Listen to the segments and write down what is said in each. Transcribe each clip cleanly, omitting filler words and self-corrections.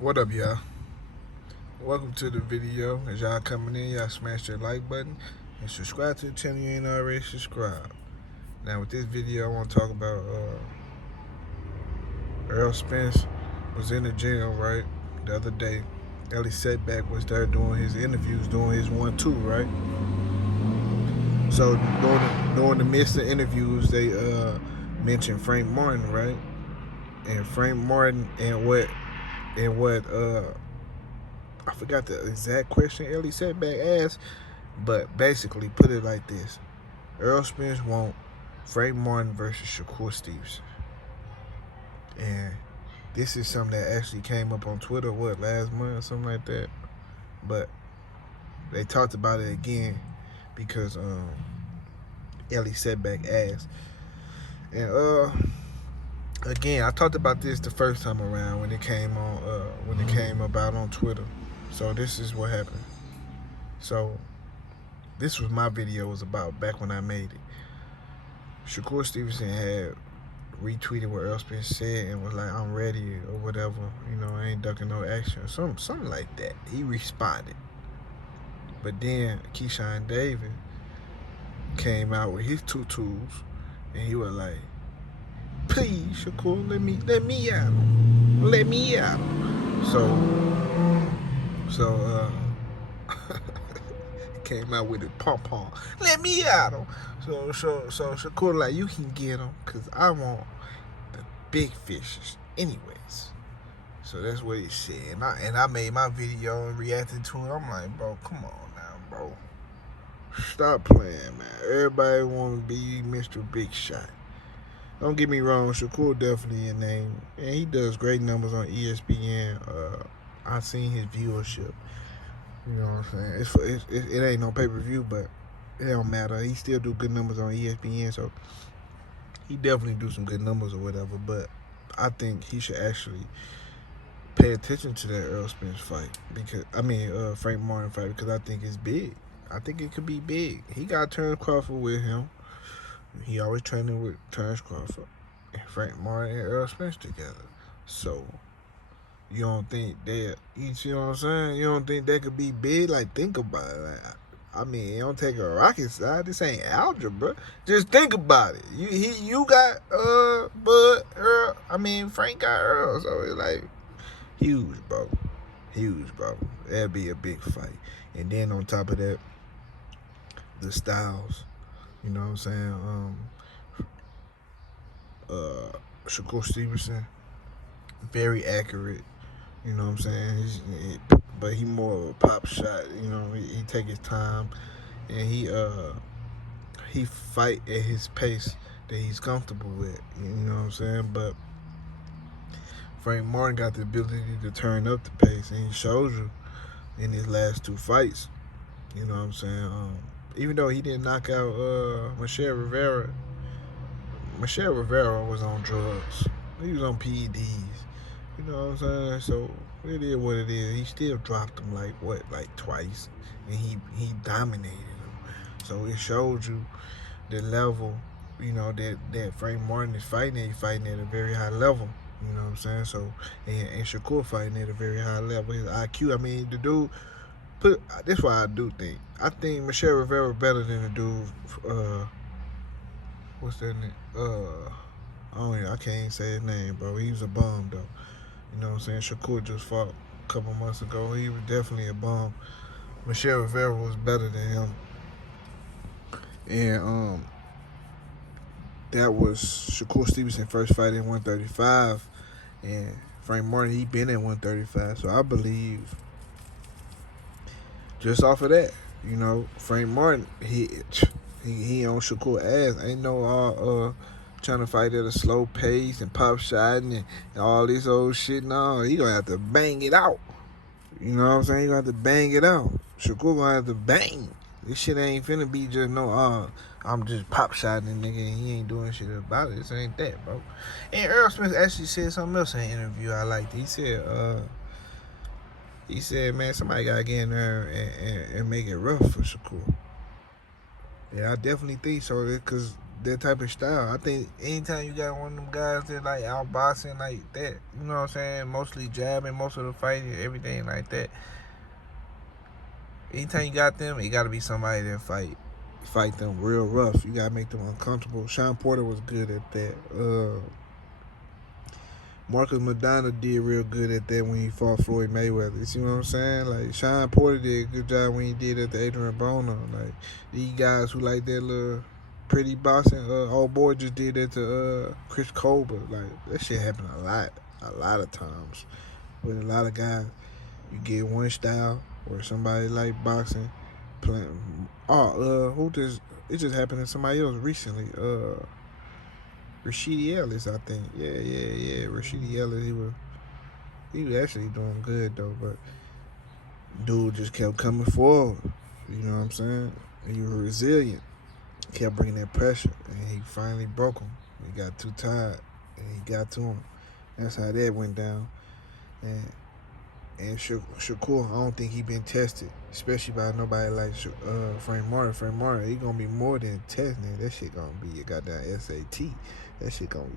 What up, y'all? Welcome to the video. As y'all coming in, y'all smash that like button and subscribe to the channel if you ain't already subscribed. Now, with this video, I want to talk about Errol Spence was in the gym, right, the other day. Ellie Setback was there doing his interviews, doing his 1-2, right? So, during the midst of interviews, they mentioned Frank Martin, right? And Frank Martin and what I forgot the exact question Ellie Setback asked, but basically put it like this: Errol Spence want Frank Martin versus Shakur Stevenson, and this is something that actually came up on Twitter last month or something like that. But they talked about it again because Ellie Setback asked, and again I talked about this the first time around when it came about on Twitter. So this is what happened. So this was my video was about back when I made it. Shakur Stevenson had retweeted what Errol Spence said and was like, "I'm ready" or whatever. I ain't ducking no action. Something like that. He responded. But then Keyshawn Davis came out with his two tools and he was like, "Please, Shakur, let me at him. Let me at him." So came out with it pom pom. Let me at him. So Shakur like, "You can get him because I want the big fishes anyways." So that's what he said. And I made my video and reacted to it. I'm like, bro, come on now, bro. Stop playing, man. Everybody want to be Mr. Big Shot. Don't get me wrong, Shakur definitely a name. And he does great numbers on ESPN. I've seen his viewership. You know what I'm saying? It ain't no pay-per-view, but it don't matter. He still do good numbers on ESPN, so he definitely do some good numbers or whatever. But I think he should actually pay attention to that Errol Spence fight Frank Martin fight, because I think it's big. I think it could be big. He got Terence Crawford with him. He always training with Terence Crawford and Frank Martin and Errol Spence together. So you don't think that, you see what I'm saying? You don't think that could be big? Like, think about it. It don't take a rocket science. This ain't algebra. Just think about it. You got Bud Earl. Frank got Earl. So it's like huge, bro. Huge, bro. That'd be a big fight. And then on top of that, the styles. You know what I'm saying? Shakur Stevenson, very accurate. You know what I'm saying? But he more of a pop shot. He take his time, and he fight at his pace that he's comfortable with. You know what I'm saying? But Frank Martin got the ability to turn up the pace, and he showed you in his last two fights. You know what I'm saying? Even though he didn't knock out Michelle Rivera was on drugs. He was on PEDs. You know what I'm saying? So it is what it is. He still dropped him like twice, and he dominated him. So it showed you the level, that Frank Martin is fighting at. He's fighting at a very high level. You know what I'm saying? So and Shakur fighting at a very high level. His IQ. The dude. That's why I think Michelle Rivera better than the dude. What's that name? I can't even say his name, bro. He was a bum though. You know what I'm saying? Shakur just fought a couple months ago. He was definitely a bum. Michelle Rivera was better than him, and that was Shakur Stevenson first fight in 135, and Frank Martin he been at 135. So I believe just off of that, Frank Martin he on Shakur ass. Ain't no trying to fight at a slow pace and pop shotting and all this old shit. No, he gonna have to bang it out. You know what I'm saying? He gonna have to bang it out. Shakur gonna have to bang. This shit ain't finna be just I'm just pop shotting a nigga and he ain't doing shit about it. This ain't that, bro. And Errol Smith actually said something else in the interview I liked. He said, man, somebody gotta get in there and make it rough for Shakur. Yeah, I definitely think so, because that type of style. I think anytime you got one of them guys that like outboxing like that, you know what I'm saying? Mostly jabbing, most of the fighting, everything like that. Anytime you got them, it got to be somebody that fight them real rough. You got to make them uncomfortable. Sean Porter was good at that. Marcus Madonna did real good at that when he fought Floyd Mayweather. You see what I'm saying? Like, Sean Porter did a good job when he did at the Adrian Broner. Like, these guys who like that little pretty boxing, old boy just did that to Chris Colbert. Like, that shit happened a lot of times. With a lot of guys, you get one style where somebody like boxing, playing. It just happened to somebody else recently. Rashidi Ellis, I think. Yeah. Rashidi Ellis, he was actually doing good though, but dude just kept coming forward. You know what I'm saying? He was resilient. Kept bringing that pressure, and he finally broke him. He got too tired, and he got to him. That's how that went down. And Shakur, I don't think he been tested, especially by nobody like Frank Martin. Frank Martin, he gonna be more than testing. That shit gonna be a goddamn SAT. That shit gonna be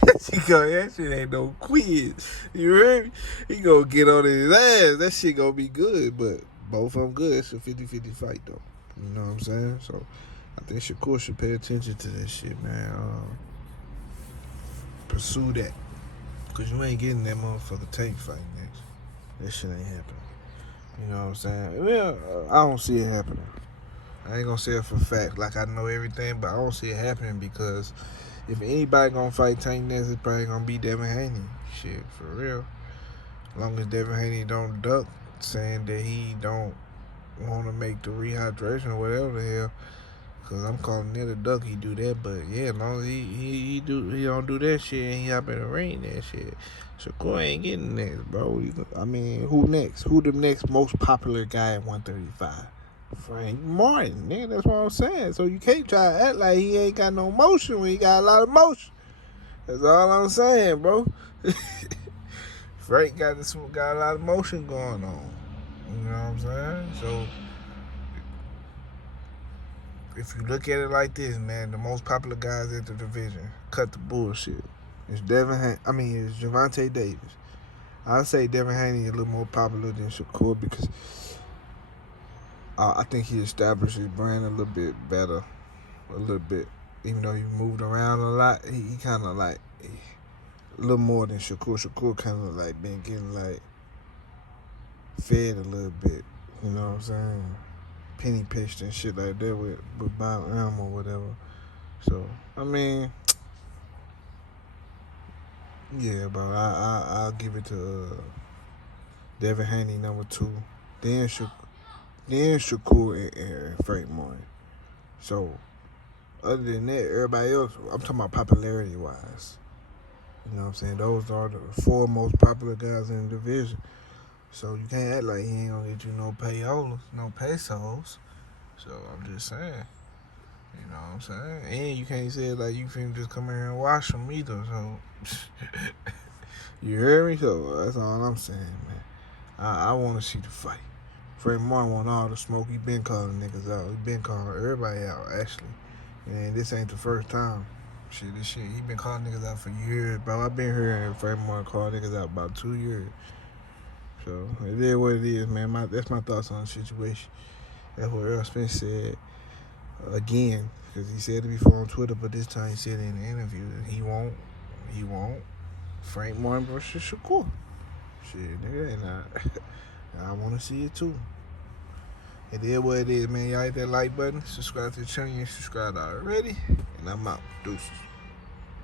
that shit ain't no quiz. You heard me? He gonna get on his ass. That shit gonna be good, but both of them good. It's a 50-50 fight though. You know what I'm saying? So I think Shakur should pay attention to this shit, man. Pursue that. Because you ain't getting that motherfucker Tank fight next. That shit ain't happening. You know what I'm saying? Well, I don't see it happening. I ain't gonna say it for fact, like I know everything, but I don't see it happening because if anybody gonna fight Tank next, it's probably gonna be Devin Haney. Shit, for real. As long as Devin Haney don't duck saying that he don't want to make the rehydration or whatever the hell. Cause I'm calling it a duck, he do that, but yeah, as long as he don't do that shit and he hop in the ring that shit. Shakur ain't getting next, bro. Who next? Who the next most popular guy at 135? Frank Martin, nigga, that's what I'm saying. So you can't try to act like he ain't got no motion when he got a lot of motion. That's all I'm saying, bro. Frank got a lot of motion going on. You know what I'm saying? So if you look at it like this, man, the most popular guys at the division, cut the bullshit. It's Gervonta Davis. I'd say Devin Haney is a little more popular than Shakur because I think he established his brand a little bit better. A little bit. Even though he moved around a lot, he kind of like a little more than Shakur. Shakur kind of like been getting like fed a little bit. You know what I'm saying? Penny pitched and shit like that with Bob Arum or whatever. So yeah, bro. I'll give it to Devin Haney number 2, then Shakur and Frank Martin. So other than that, everybody else, I'm talking about popularity wise. You know what I'm saying? Those are the 4 most popular guys in the division. So you can't act like he ain't gonna get you no payolas, no pesos. So I'm just saying. You know what I'm saying? And you can't say it like you finna just come in here and watch them either. So you hear me? So that's all I'm saying, man. I want to see the fight. Frank Martin want all the smoke. He been calling niggas out. He been calling everybody out, actually. And this ain't the first time. He been calling niggas out for years, bro. I've been hearing Frank Martin call niggas out about 2 years. So it is what it is, man. That's my thoughts on the situation. That's what Errol Spence said again, because he said it before on Twitter, but this time he said it in the interview. He won't Frank Martin versus Shakur. Shit, nigga, and I want to see it too. It is what it is, man. Y'all hit that like button, subscribe to the channel, you ain't subscribed already, and I'm out. Deuces.